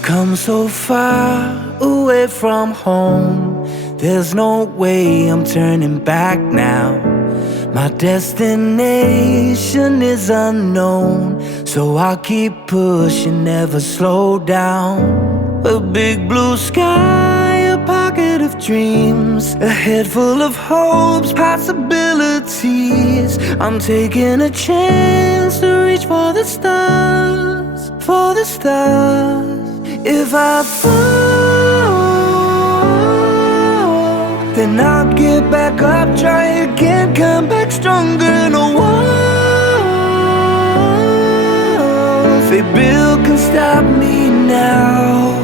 I've come so far away from home. There's no way I'm turning back now. My destination is unknown, so I'll keep pushing, never slow down. A big blue sky, a pocket of dreams, a head full of hopes, possibilities. I'm taking a chance to reach for the stars, for the stars. If I fall, then I'll get back up, try again, come back stronger. No walls they build can stop me now.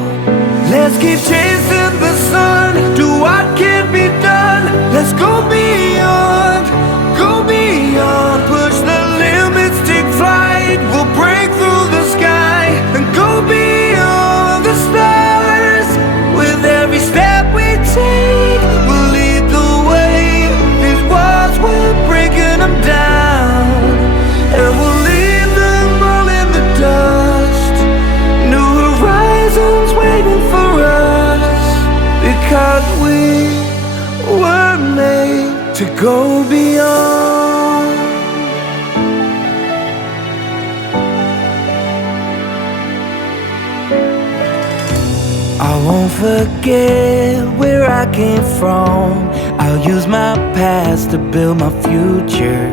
Let's keep chasing the sun, do what can be done. Let's go beyond, push the limits, take flight. We'll break through the sky and go beyond the stars. With every step we take, we'll lead the way. These walls, we're breaking them down, and we'll leave them all in the dust. New horizons waiting for us, because we were made to go beyond. I won't forget where I came from. I'll use my past to build my future.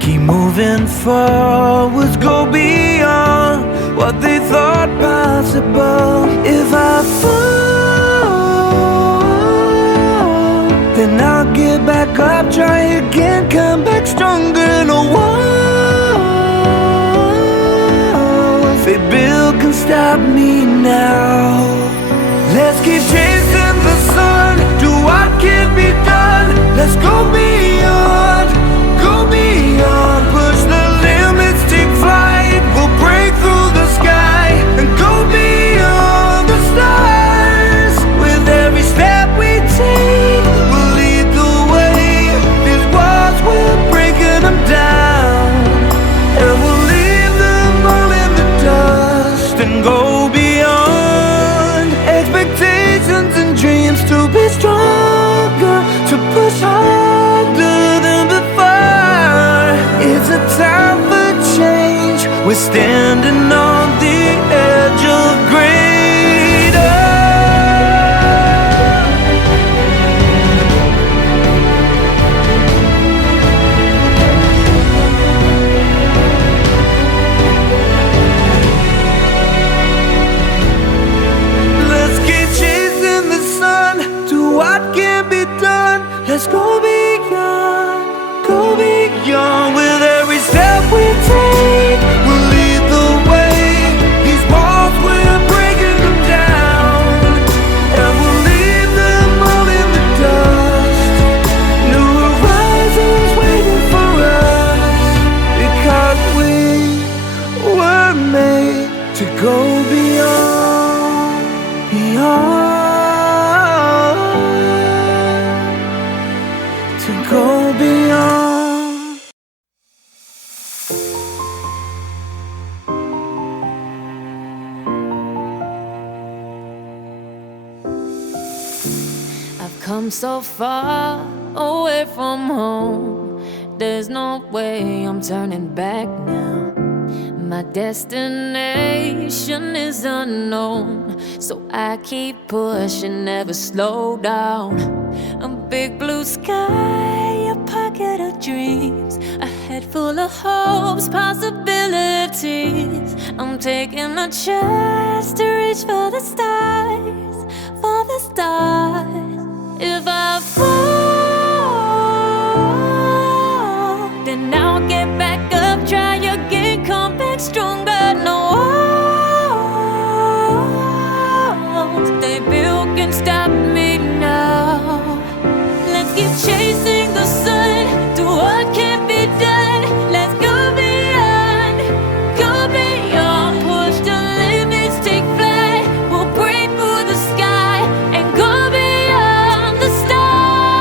Keep moving forwards, go beyond what they thought possible. If I fall, then I'll get back up, try again, come back stronger. No walls they build can stop me now. Let's keep chasing the sun, do what can be done. Let's go beyond, push the limits, take flight. We'll break through the sky and go beyond the stars. With every step we take, we'll lead the way. These walls, we're breaking them down, and we'll leave them all in the dust and go beyond. Expectations and dreams to be stronger, to push harder than before. It's a time for change, we're standing on the edge of greater. Let's keep chasing the sun, do what can be done. Let's go beyond, with every step we take. We'll lead the way. These walls, we're breaking them down, and we'll leave them all in the dust. New horizons waiting for us, because we were made to go beyond, to go beyond. I've come so far away from home. There's no way I'm turning back now. My destination is unknown, so I keep pushing, never slow down. A big blue sky, a pocket of dreams, a head full of hopes, possibilities. I'm taking a chance to reach for the stars, for the stars. If I fall, then I'll get back up, try again, come back stronger. No walls they build can stop me now. Let's keep chasing the sun, do what can be done. Let's go beyond, push the limits, take flight. We'll break through the sky and go beyond the stars.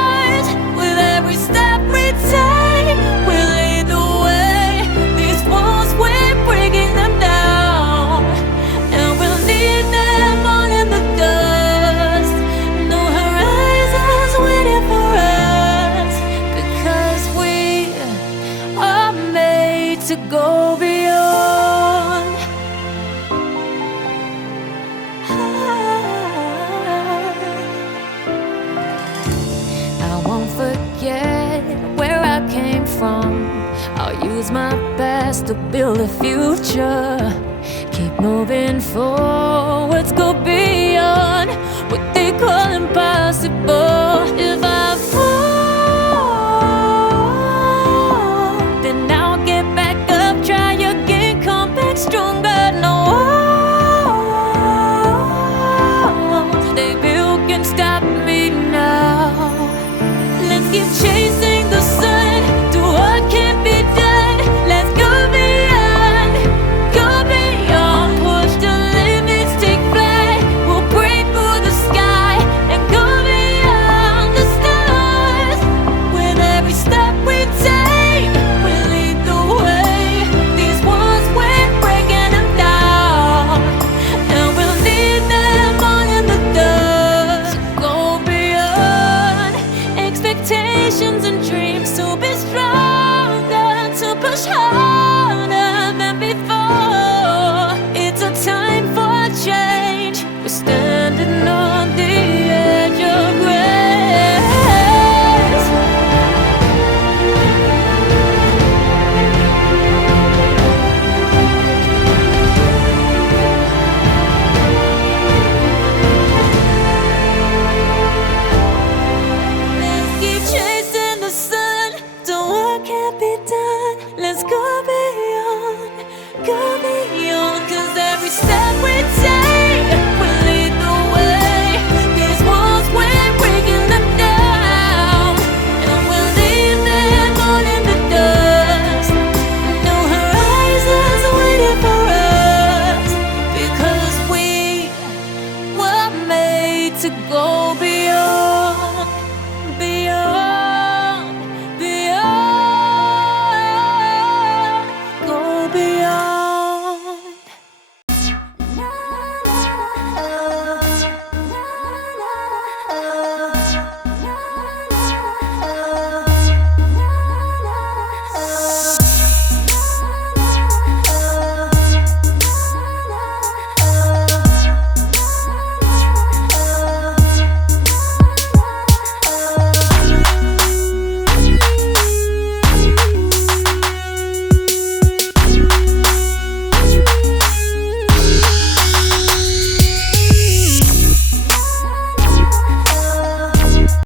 use my past to build a future. Keep moving forwards, go beyond what they call impossible. If I fall, then I'll get back up, try again, come back stronger. No walls they built can stop me now. Let's keep chasing the sun, do what can't be done. Let's go beyond, push the limits, take flight. We'll break through the sky and go beyond the stars. With every step we take, we lead the way. These walls, we're breaking them down, and we'll need them all in the dust. Go beyond expectations and dreams, to be stronger, to push hard.